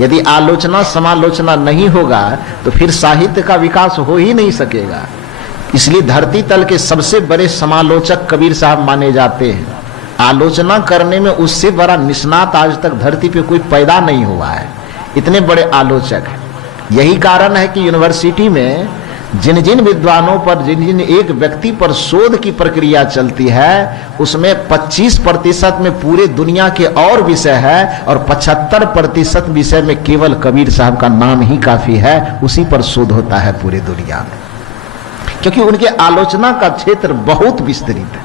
यदि आलोचना समालोचना नहीं होगा तो फिर साहित्य का विकास हो ही नहीं सकेगा। इसलिए धरती तल के सबसे बड़े समालोचक कबीर साहब माने जाते हैं। आलोचना करने में उससे बड़ा निष्णात आज तक धरती पे कोई पैदा नहीं हुआ है, इतने बड़े आलोचक हैं। यही कारण है कि यूनिवर्सिटी में जिन जिन विद्वानों पर, जिन जिन एक व्यक्ति पर शोध की प्रक्रिया चलती है, उसमें 25% में पूरे दुनिया के और विषय है और 75% विषय में केवल कबीर साहब का नाम ही काफी है। उसी पर शोध होता है पूरे दुनिया में, क्योंकि उनके आलोचना का क्षेत्र बहुत विस्तृत है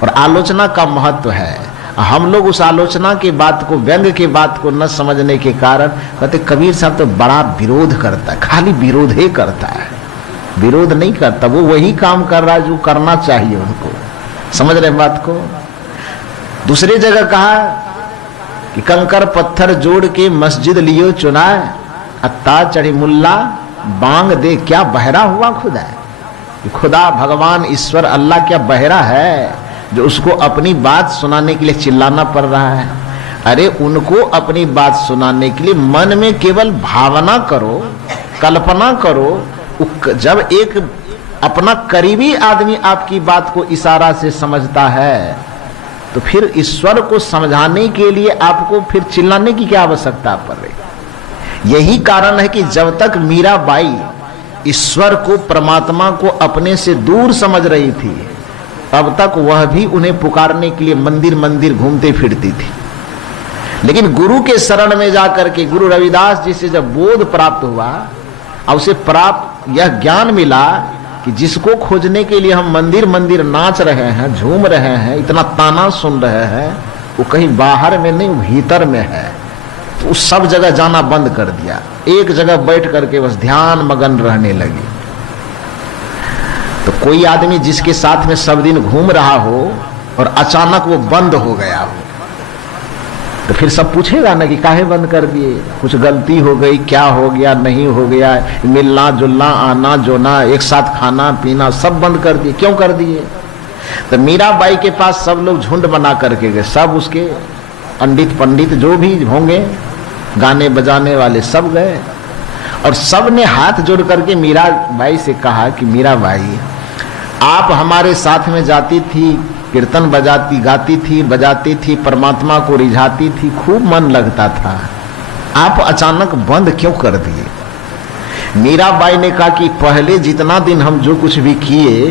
और आलोचना का महत्व है। हम लोग उस आलोचना की बात को, व्यंग की बात को न समझने के कारण कहते कबीर साहब तो बड़ा विरोध करता है, खाली विरोध ही करता है, विरोध नहीं करता। वो वही काम कर रहा है जो करना चाहिए उनको। समझ रहे बात को। दूसरी जगह कहा कि कंकर पत्थर जोड़ के मस्जिद लियो चुनाए, अत्ता चढ़ी मुल्ला बांग दे। क्या बहरा हुआ खुदा है? खुदा भगवान ईश्वर अल्लाह क्या बहरा है जो उसको अपनी बात सुनाने के लिए चिल्लाना पड़ रहा है? अरे उनको अपनी बात सुनाने के लिए मन में केवल भावना करो, कल्पना करो। जब एक अपना करीबी आदमी आपकी बात को इशारा से समझता है तो फिर ईश्वर को समझाने के लिए आपको फिर चिल्लाने की क्या आवश्यकता पड़ रही? यही कारण है कि जब तक मीराबाई ईश्वर को, परमात्मा को अपने से दूर समझ रही थी, तब तक वह भी उन्हें पुकारने के लिए मंदिर मंदिर घूमते फिरती थी। लेकिन गुरु के शरण में जाकर के गुरु रविदास जी से जब बोध प्राप्त हुआ और उसे प्राप्त यह ज्ञान मिला कि जिसको खोजने के लिए हम मंदिर मंदिर नाच रहे हैं, झूम रहे हैं, इतना ताना सुन रहे हैं, वो कहीं बाहर में नहीं, भीतर में है। तो उस सब जगह जाना बंद कर दिया, एक जगह बैठ करके बस ध्यान मगन रहने लगी। तो कोई आदमी जिसके साथ में सब दिन घूम रहा हो और अचानक वो बंद हो गया हो तो फिर सब पूछेगा ना कि काहे बंद कर दिए, कुछ गलती हो गई, क्या हो गया, नहीं हो गया, मिलना जुलना, आना जोना, एक साथ खाना पीना सब बंद कर दिए, क्यों कर दिए? तो मीराबाई के पास सब लोग झुंड बना करके गए, सब उसके पंडित जो भी होंगे, गाने बजाने वाले सब गए और सब ने हाथ जोड़ करके मीराबाई से कहा कि मीराबाई आप हमारे साथ में जाती थी, कीर्तन गाती थी, परमात्मा को रिझाती थी, खूब मन लगता था, आप अचानक बंद क्यों कर दिए? मीराबाई ने कहा कि पहले जितना दिन हम जो कुछ भी किए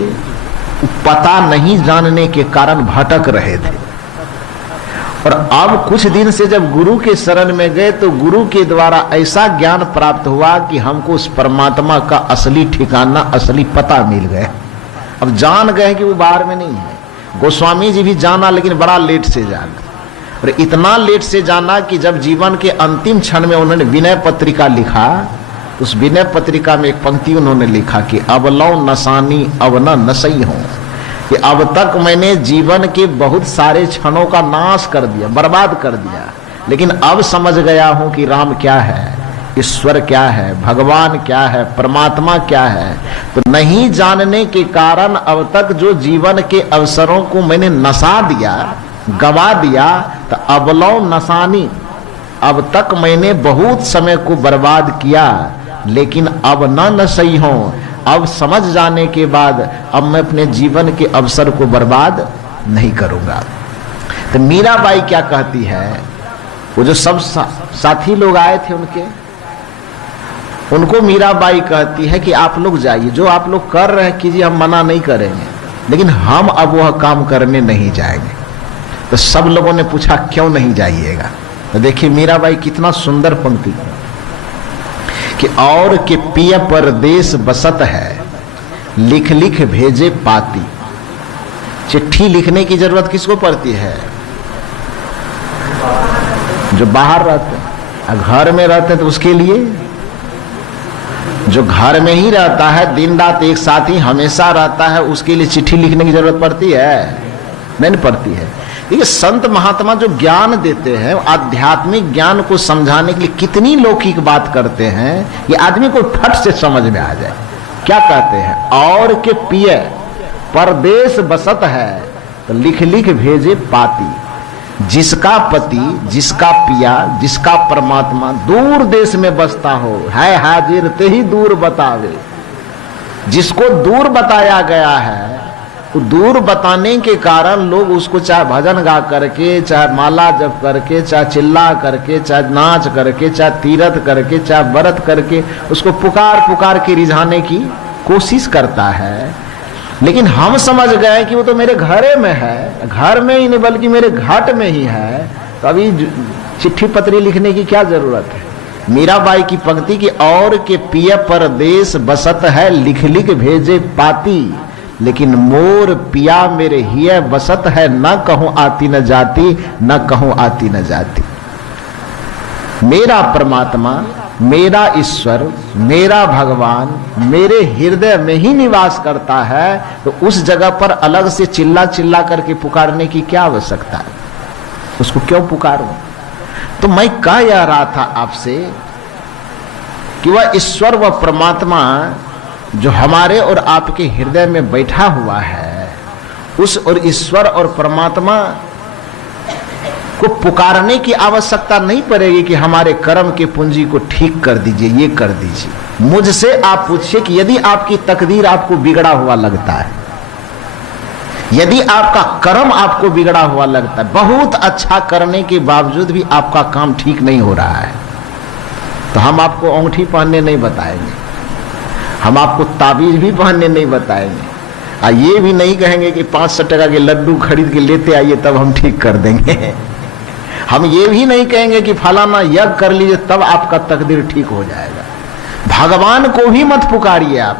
पता नहीं जानने के कारण भटक रहे थे, और अब कुछ दिन से जब गुरु के शरण में गए तो गुरु के द्वारा ऐसा ज्ञान प्राप्त हुआ कि हमको उस परमात्मा का असली ठिकाना, असली पता मिल गया। अब जान गए कि वो बाहर में नहीं है। गोस्वामी जी भी जाना, लेकिन बड़ा लेट से जाना, और इतना लेट से जाना कि जब जीवन के अंतिम क्षण में उन्होंने विनय पत्रिका लिखा, उस विनय पत्रिका में एक पंक्ति उन्होंने लिखा कि अब लौ नसानी अब न नसई हूं, कि अब तक मैंने जीवन के बहुत सारे क्षणों का नाश कर दिया, बर्बाद कर दिया, लेकिन अब समझ गया हूं कि राम क्या है, ईश्वर क्या है, भगवान क्या है, परमात्मा क्या है। तो नहीं जानने के कारण अब तक जो जीवन के अवसरों को मैंने नसा दिया, गवा दिया, तो अब लो नसानी, अब तक मैंने बहुत समय को बर्बाद किया, लेकिन अब न नसई हूं, अब समझ जाने के बाद अब मैं अपने जीवन के अवसर को बर्बाद नहीं करूंगा। तो मीराबाई क्या कहती है, वो जो सब साथी लोग आए थे उनको मीराबाई कहती है कि आप लोग जाइए, जो आप लोग कर रहे हैं कीजिए, हम मना नहीं करेंगे, लेकिन हम अब वह काम करने नहीं जाएंगे। तो सब लोगों ने पूछा क्यों नहीं जाइएगा? तो देखिए मीराबाई कितना सुंदर पंक्ति कि और के पिय परदेश बसत है, लिख लिख भेजे पाती। चिट्ठी लिखने की जरूरत किसको पड़ती है? जो बाहर रहते हैं, घर में रहते हैं तो उसके लिए, जो घर में ही रहता है, दिन रात एक साथ ही हमेशा रहता है, उसके लिए चिट्ठी लिखने की जरूरत पड़ती है? नहीं पड़ती है। देखिए संत महात्मा जो ज्ञान देते हैं, आध्यात्मिक ज्ञान को समझाने के लिए कितनी लौकिक बात करते हैं, ये आदमी को फट से समझ में आ जाए। क्या कहते हैं? और के पिय परदेश बसत है, तो लिख लिख भेजे पाती। जिसका पति, जिसका पिया, जिसका परमात्मा दूर देश में बसता हो, है हाजिर ते ही दूर बतावे। जिसको दूर बताया गया है, वो दूर बताने के कारण लोग उसको चाहे भजन गा करके, चाहे माला जप करके, चाहे चिल्ला करके, चाहे नाच करके, चाहे तीरथ करके, चाहे व्रत करके उसको पुकार पुकार के रिझाने की कोशिश करता है। लेकिन हम समझ गए कि वो तो मेरे घरे में है, घर में ही नहीं बल्कि मेरे घाट में ही है, तो अभी चिट्ठी पत्री लिखने की क्या जरूरत है। मीराबाई की पंक्ति की और के पिय परदेश बसत है, लिख लिख भेजे पाती, लेकिन मोर पिया मेरे हिय बसत है, न कहूं आती न जाती, न कहूं आती न जाती। मेरा परमात्मा, मेरा ईश्वर, मेरा भगवान मेरे हृदय में ही निवास करता है, तो उस जगह पर अलग से चिल्ला चिल्ला करके पुकारने की क्या आवश्यकता है, उसको क्यों पुकारूं। तो मैं कह यह रहा था आपसे कि वह ईश्वर व परमात्मा जो हमारे और आपके हृदय में बैठा हुआ है, उस और ईश्वर और परमात्मा को पुकारने की आवश्यकता नहीं पड़ेगी कि हमारे कर्म के पूंजी को ठीक कर दीजिए, ये कर दीजिए। मुझसे आप पूछिए कि यदि आपकी तकदीर आपको बिगड़ा हुआ लगता है, यदि आपका कर्म आपको बिगड़ा हुआ लगता है, बहुत अच्छा करने के बावजूद भी आपका काम ठीक नहीं हो रहा है, तो हम आपको अंगूठी पहनने नहीं बताएंगे, हम आपको ताबीज भी पहनने नहीं बताएंगे, और ये भी नहीं कहेंगे कि 500 टका के लड्डू खरीद के लेते आइए तब हम ठीक कर देंगे। हम ये भी नहीं कहेंगे कि फलाना यज्ञ कर लीजिए तब आपका तकदीर ठीक हो जाएगा। भगवान को भी मत पुकारिए आप,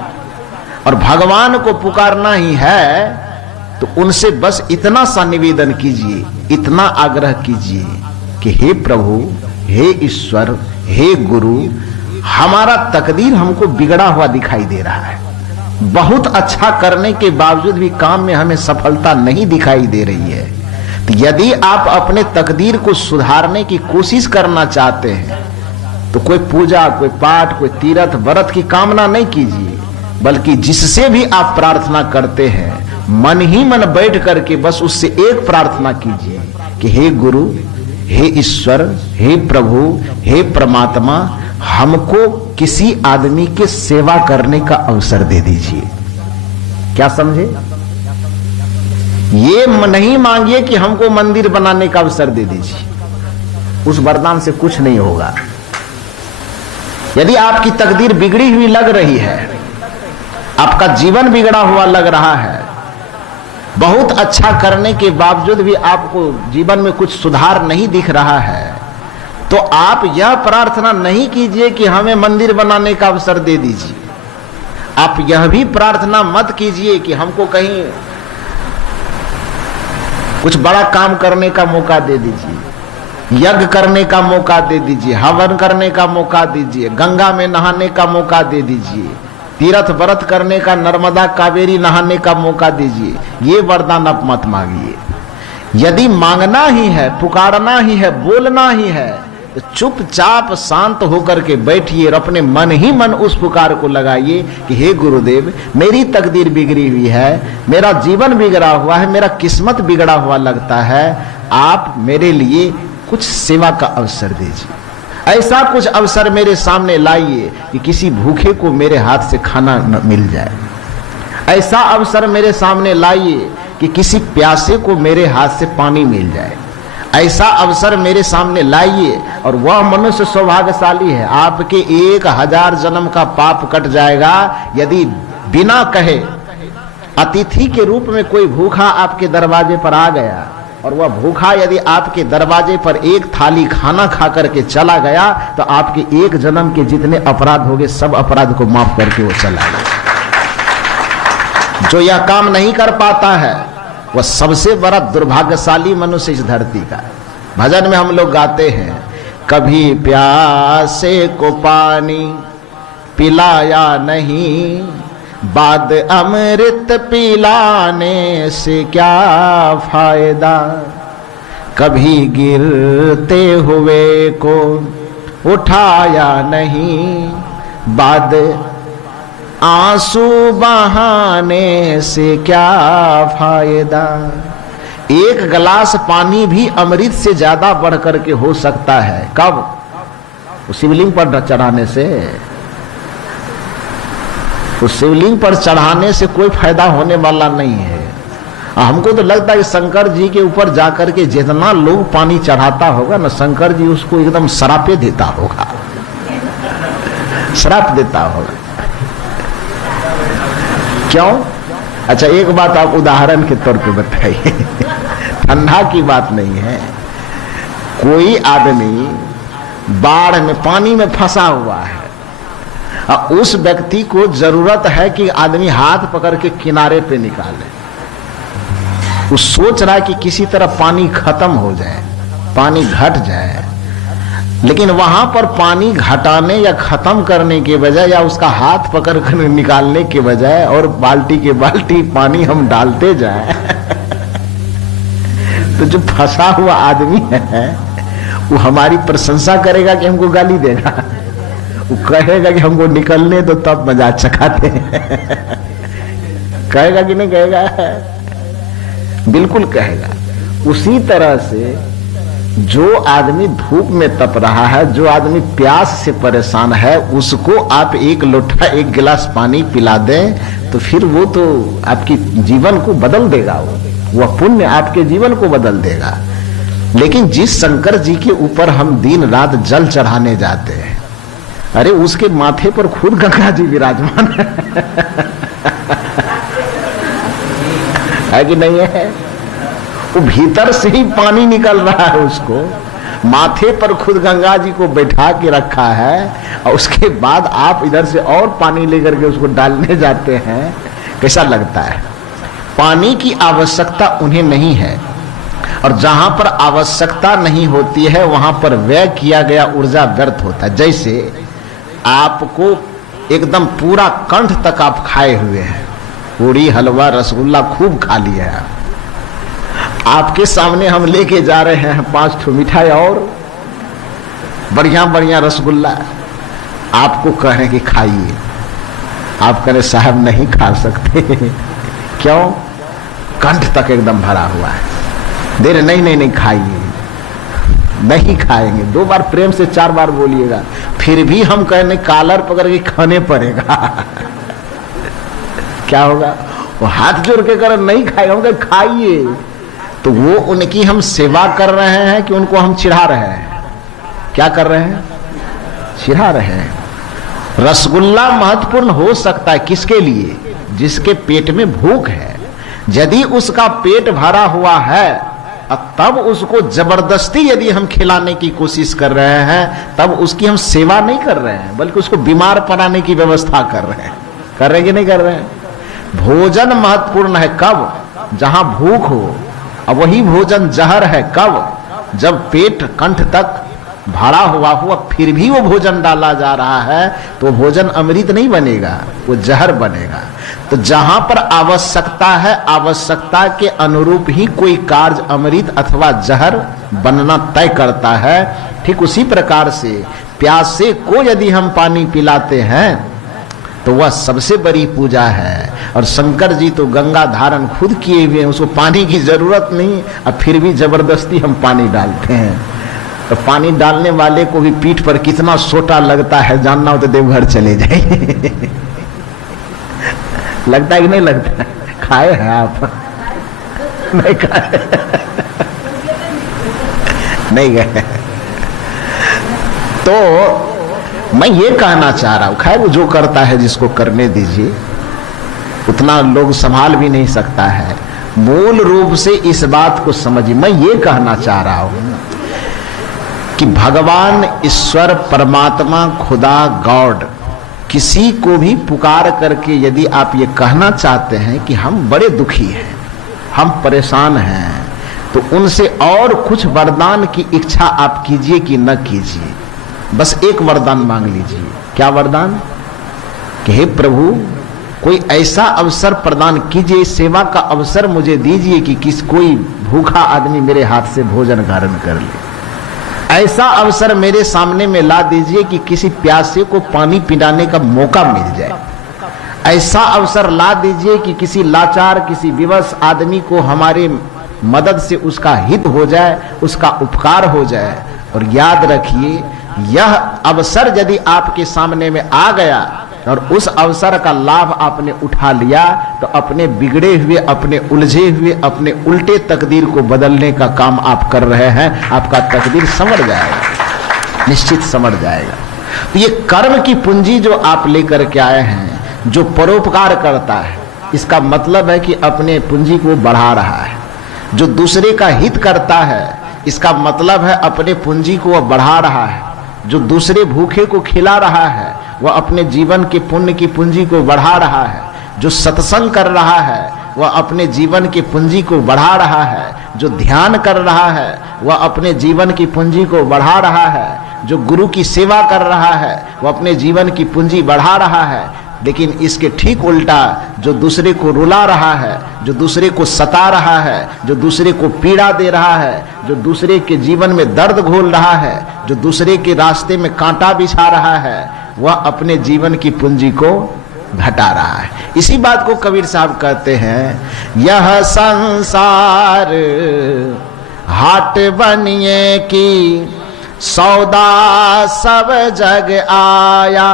और भगवान को पुकारना ही है तो उनसे बस इतना सा निवेदन कीजिए, इतना आग्रह कीजिए कि हे प्रभु, हे ईश्वर, हे गुरु, हमारा तकदीर हमको बिगड़ा हुआ दिखाई दे रहा है, बहुत अच्छा करने के बावजूद भी काम में हमें सफलता नहीं दिखाई दे रही है। तो यदि आप अपने तकदीर को सुधारने की कोशिश करना चाहते हैं तो कोई पूजा, कोई पाठ, कोई तीर्थ व्रत की कामना नहीं कीजिए, बल्कि जिससे भी आप प्रार्थना करते हैं मन ही मन बैठ करके बस उससे एक प्रार्थना कीजिए कि हे गुरु, हे ईश्वर, हे प्रभु, हे परमात्मा, हमको किसी आदमी के सेवा करने का अवसर दे दीजिए। क्या समझे? ये नहीं मांगिए कि हमको मंदिर बनाने का अवसर दे दीजिए, उस वरदान से कुछ नहीं होगा। यदि आपकी तकदीर बिगड़ी हुई लग रही है, आपका जीवन बिगड़ा हुआ लग रहा है, बहुत अच्छा करने के बावजूद भी आपको जीवन में कुछ सुधार नहीं दिख रहा है, तो आप यह प्रार्थना नहीं कीजिए कि हमें मंदिर बनाने का अवसर दे दीजिए। आप यह भी प्रार्थना मत कीजिए कि हमको कहीं कुछ बड़ा काम करने का मौका दे दीजिए, यज्ञ करने का मौका दे दीजिए, हवन करने का मौका दीजिए, गंगा में नहाने का मौका दे दीजिए, तीर्थ व्रत करने का, नर्मदा कावेरी नहाने का मौका दीजिए। ये वरदान आप मत मांगिए। यदि मांगना ही है, पुकारना ही है, बोलना ही है, तो चुपचाप शांत होकर के बैठिए और अपने मन ही मन उस पुकार को लगाइए कि हे गुरुदेव, मेरी तकदीर बिगड़ी हुई है, मेरा जीवन बिगड़ा हुआ है, मेरा किस्मत बिगड़ा हुआ लगता है, आप मेरे लिए कुछ सेवा का अवसर दीजिए। ऐसा कुछ अवसर मेरे सामने लाइए कि किसी भूखे को मेरे हाथ से खाना मिल जाए। ऐसा अवसर मेरे सामने लाइए कि किसी प्यासे को मेरे हाथ से पानी मिल जाए। ऐसा अवसर मेरे सामने लाइए और वह मनुष्य सौभाग्यशाली है, आपके 1000 जन्म का पाप कट जाएगा यदि बिना कहे अतिथि के रूप में कोई भूखा आपके दरवाजे पर आ गया, और वह भूखा यदि आपके दरवाजे पर एक थाली खाना खा करके चला गया, तो आपके 1 जन्म के जितने अपराध होंगे सब अपराध को माफ करके वो चला गया। जो यह काम नहीं कर पाता है वह सबसे बड़ा दुर्भाग्यशाली मनुष्य इस धरती का। भजन में हम लोग गाते हैं, कभी प्यासे को पानी पिलाया नहीं, बाद अमृत पिलाने से क्या फायदा, कभी गिरते हुए को उठाया नहीं, बाद आंसू बहाने से क्या फायदा, एक गिलास पानी भी अमृत से ज्यादा बढ़ करके हो सकता है। कब? उस शिवलिंग पर चढ़ाने से। उस शिवलिंग पर चढ़ाने से कोई फायदा होने वाला नहीं है। हमको तो लगता है कि शंकर जी के ऊपर जाकर के जितना लोग पानी चढ़ाता होगा ना, शंकर जी उसको एकदम श्रापे देता होगा, श्राप देता होगा। क्यों? अच्छा, एक बात आप उदाहरण के तौर पे बताइए, ठंडा की बात नहीं है। कोई आदमी बाढ़ में, पानी में फंसा हुआ है और उस व्यक्ति को जरूरत है कि आदमी हाथ पकड़ के किनारे पे निकाले। वो सोच रहा है कि किसी तरह पानी खत्म हो जाए, पानी घट जाए, लेकिन वहां पर पानी घटाने या खत्म करने के बजाय या उसका हाथ पकड़ कर निकालने के बजाय और बाल्टी के बाल्टी पानी हम डालते जाए तो जो फंसा हुआ आदमी है वो हमारी प्रशंसा करेगा कि हमको गाली देगा? वो कहेगा कि हमको निकलने दो तब मजा चखाते कहेगा कि नहीं कहेगा? बिल्कुल कहेगा। उसी तरह से जो आदमी धूप में तप रहा है, जो आदमी प्यास से परेशान है, उसको आप एक लोटा, एक गिलास पानी पिला दें तो फिर वो तो आपकी जीवन को बदल देगा। वह पुण्य आपके जीवन को बदल देगा। लेकिन जिस शंकर जी के ऊपर हम दिन रात जल चढ़ाने जाते हैं, अरे उसके माथे पर खुद गंगा जी विराजमान है कि नहीं है? वो भीतर से ही पानी निकल रहा है, उसको माथे पर खुद गंगा जी को बैठा के रखा है और उसके बाद आप इधर से और पानी लेकर के उसको डालने जाते हैं। कैसा लगता है? पानी की आवश्यकता उन्हें नहीं है, और जहां पर आवश्यकता नहीं होती है वहां पर व्यय किया गया ऊर्जा व्यर्थ होता है। जैसे आपको एकदम पूरा कंठ तक आप खाए हुए हैं, पूरी, हलवा, रसगुल्ला खूब खा लिया है, आपके सामने हम लेके जा रहे हैं 5 ठो मिठाई और बढ़िया बढ़िया रसगुल्ला, आपको कह रहे हैं कि खाइए, आप कह रहे साहब नहीं खा सकते क्यों? कंठ तक एकदम भरा हुआ है। दे रहे नहीं नहीं नहीं खाइए, नहीं खाएंगे। 2 बार प्रेम से 4 बार बोलिएगा, फिर भी हम कहने कॉलर पकड़ के खाने पड़ेगा क्या होगा? वो हाथ जोड़ के कर नहीं खाएगा, हम कहे खाइए, तो वो उनकी हम सेवा कर रहे हैं कि उनको हम चिढ़ा रहे हैं? क्या कर रहे हैं? चिढ़ा रहे हैं। रसगुल्ला महत्वपूर्ण हो सकता है किसके लिए? जिसके पेट में भूख है। यदि उसका पेट भरा हुआ है तब उसको जबरदस्ती यदि हम खिलाने की कोशिश कर रहे हैं, तब उसकी हम सेवा नहीं कर रहे हैं, बल्कि उसको बीमार पड़ाने की व्यवस्था कर रहे हैं। कर रहे कि नहीं कर रहे हैं? भोजन महत्वपूर्ण है कब? जहां भूख हो। अब वही भोजन जहर है कब? जब पेट कंठ तक भरा हुआ हुआ फिर भी वो भोजन डाला जा रहा है, तो भोजन अमृत नहीं बनेगा, वो जहर बनेगा। तो जहां पर आवश्यकता है, आवश्यकता के अनुरूप ही कोई कार्य अमृत अथवा जहर बनना तय करता है। ठीक उसी प्रकार से प्यासे को यदि हम पानी पिलाते हैं तो वह सबसे बड़ी पूजा है। और शंकर जी तो गंगा धारण खुद किए हुए हैं, उसको पानी की जरूरत नहीं, और फिर भी जबरदस्ती हम पानी डालते हैं। तो पानी डालने वाले को भी पीठ पर कितना सोटा लगता है, जानना हो तो देवघर चले जाइए लगता है कि नहीं लगता? खाए हैं आप? नहीं खाए नहीं गए। तो मैं ये कहना चाह रहा हूं, खैर वो जो करता है जिसको करने दीजिए, उतना लोग संभाल भी नहीं सकता है। मूल रूप से इस बात को समझिए। मैं ये कहना चाह रहा हूं कि भगवान, ईश्वर, परमात्मा, खुदा, गॉड, किसी को भी पुकार करके यदि आप ये कहना चाहते हैं कि हम बड़े दुखी हैं, हम परेशान हैं, तो उनसे और कुछ वरदान की इच्छा आप कीजिए कि न कीजिए, बस एक वरदान मांग लीजिए। क्या वरदान? कि हे प्रभु, कोई ऐसा अवसर प्रदान कीजिए, सेवा का अवसर मुझे दीजिए कि कोई भूखा आदमी मेरे हाथ से भोजन ग्रहण कर ले। ऐसा अवसर मेरे सामने में ला दीजिए कि किसी प्यासे को पानी पिलाने का मौका मिल जाए। ऐसा अवसर ला दीजिए कि किसी लाचार, किसी विवश आदमी को हमारे मदद से उसका हित हो जाए, उसका उपकार हो जाए। और याद रखिए, यह अवसर यदि आपके सामने में आ गया और उस अवसर का लाभ आपने उठा लिया तो अपने बिगड़े हुए, अपने उलझे हुए, अपने उल्टे तकदीर को बदलने का काम आप कर रहे हैं। आपका तकदीर संवर जाएगा, निश्चित संवर जाएगा। तो ये कर्म की पूंजी जो आप लेकर के आए हैं, जो परोपकार करता है, इसका मतलब है कि अपने पूंजी को बढ़ा रहा है। जो दूसरे का हित करता है, इसका मतलब है अपने पूंजी को वह बढ़ा रहा है। जो दूसरे भूखे को खिला रहा है, वह अपने जीवन के पुण्य की पूंजी को बढ़ा रहा है। जो सत्संग कर रहा है, वह अपने जीवन की पूंजी को बढ़ा रहा है। जो ध्यान कर रहा है, वह अपने जीवन की पूंजी को बढ़ा रहा है। जो गुरु की सेवा कर रहा है, वह अपने जीवन की पूंजी बढ़ा रहा है। लेकिन इसके ठीक उल्टा जो दूसरे को रुला रहा है, जो दूसरे को सता रहा है, जो दूसरे को पीड़ा दे रहा है, जो दूसरे के जीवन में दर्द घोल रहा है, जो दूसरे के रास्ते में कांटा बिछा रहा है, वह अपने जीवन की पूंजी को घटा रहा है। इसी बात को कबीर साहब कहते हैं, यह संसार हाट बनिए की सौदा सब जग आया,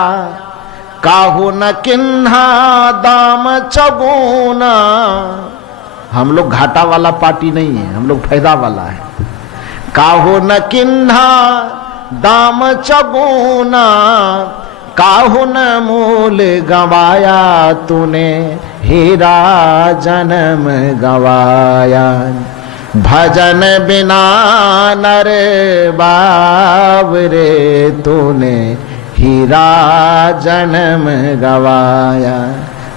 काहू न किन्हा दाम चबूना। हम लोग घाटा वाला पार्टी नहीं है, हम लोग फायदा वाला है। काहू न किन्हा दाम चबूना, काहू न मूल गवाया तूने हीरा जन्म गवाया। भजन बिना नर बावरे तूने हीरा जन्म गवाया।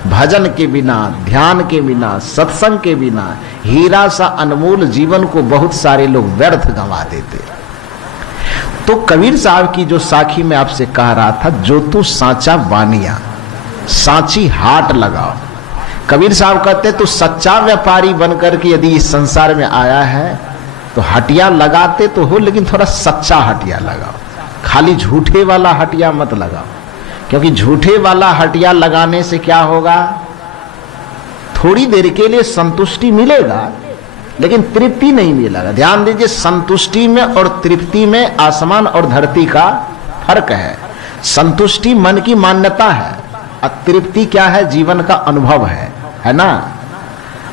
भजन के बिना, ध्यान के बिना, सत्संग के बिना हीरा सा अनमोल जीवन को बहुत सारे लोग व्यर्थ गंवा देते। तो कबीर साहब की जो साखी में आपसे कह रहा था, जो तू सांचा बानिया, सांची हाट लगाओ। कबीर साहब कहते तो सच्चा व्यापारी बनकर के यदि इस संसार में आया है तो हटिया लगाते तो हो, लेकिन थोड़ा सच्चा हटिया लगाओ। खाली झूठे वाला हटिया मत लगाओ, क्योंकि झूठे वाला हटिया लगाने से क्या होगा, थोड़ी देर के लिए संतुष्टि मिलेगा लेकिन तृप्ति नहीं मिलेगा। ध्यान दीजिए, संतुष्टि में और तृप्ति में आसमान और धरती का फर्क है। संतुष्टि मन की मान्यता है और तृप्ति क्या है, जीवन का अनुभव है ना।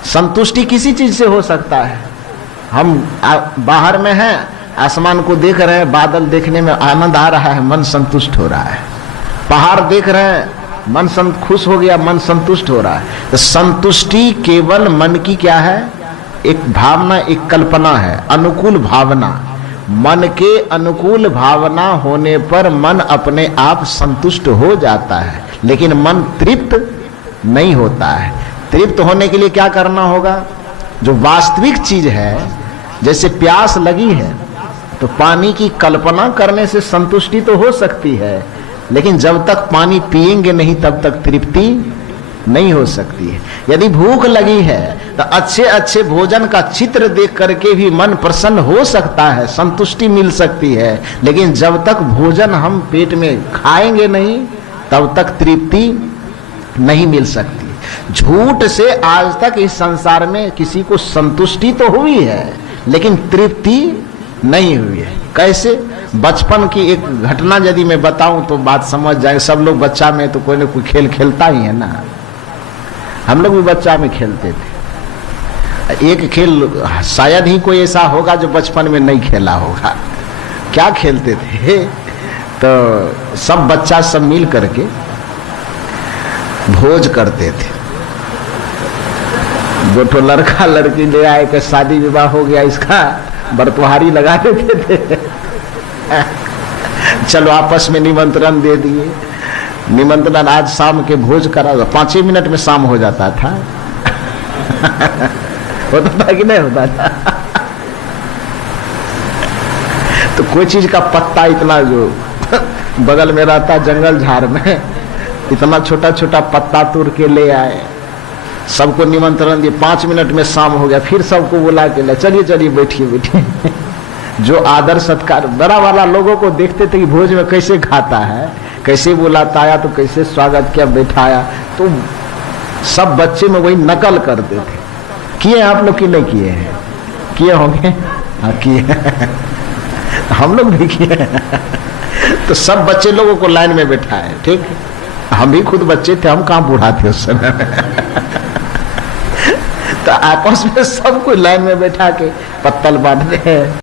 संतुष्टि किसी चीज से हो सकता है। हम बाहर में हैं, आसमान को देख रहे हैं, बादल देखने में आनंद आ रहा है, मन संतुष्ट हो रहा है। पहाड़ देख रहे हैं, मन खुश हो गया, मन संतुष्ट हो रहा है। तो संतुष्टि केवल मन की क्या है, एक भावना, एक कल्पना है, अनुकूल भावना। मन के अनुकूल भावना होने पर मन अपने आप संतुष्ट हो जाता है, लेकिन मन तृप्त नहीं होता है। तृप्त होने के लिए क्या करना होगा, जो वास्तविक चीज है, जैसे प्यास लगी है तो पानी की कल्पना करने से संतुष्टि तो हो सकती है, लेकिन जब तक पानी पिएंगे नहीं तब तक तृप्ति नहीं हो सकती है। यदि भूख लगी है तो अच्छे अच्छे भोजन का चित्र देख करके भी मन प्रसन्न हो सकता है, संतुष्टि मिल सकती है, लेकिन जब तक भोजन हम पेट में खाएंगे नहीं तब तक तृप्ति नहीं मिल सकती। झूठ से आज तक इस संसार में किसी को संतुष्टि तो हुई है लेकिन तृप्ति नहीं हुई है। कैसे, बचपन की एक घटना यदि मैं बताऊं तो बात समझ जाए। सब लोग बच्चा में तो कोई ना कोई खेल खेलता ही है ना, हम लोग भी बच्चा में खेलते थे। एक खेल शायद ही कोई ऐसा होगा जो बचपन में नहीं खेला होगा। क्या खेलते थे, तो सब बच्चा सब मिल करके भोज करते थे। जो तो लड़का लड़की ले आए कि शादी विवाह हो गया, इसका बरतुहारी लगा देते थे। चलो आपस में निमंत्रण दे दिए, निमंत्रण आज शाम के भोज करा, 5 मिनट में शाम हो जाता था। होता था कि नहीं होता था? तो कोई चीज का पत्ता इतना जो बगल में रहता जंगल झाड़ में, इतना छोटा छोटा पत्ता तोड़ के ले आए, सबको निमंत्रण दिए। 5 मिनट में शाम हो गया, फिर सबको बुला के ले, चलिए चलिए बैठिए बैठिए। जो आदर सत्कार, बड़ा वाला लोगों को देखते थे कि भोज में कैसे खाता है, कैसे बुलाता आया तो कैसे स्वागत किया, बैठाया, तो सब बच्चे में वही नकल करते थे। किए आप लोग की नहीं किए हैं? किए होंगे? हाँ किए। हम लोग भी किए। तो सब बच्चे लोगों को लाइन में बैठाए, ठीक। हम भी खुद बच्चे थे, हम कहाँ बूढ़ा थे उस समय में। तो आपस में सबको लाइन में बैठा के पत्तल बांटते हैं।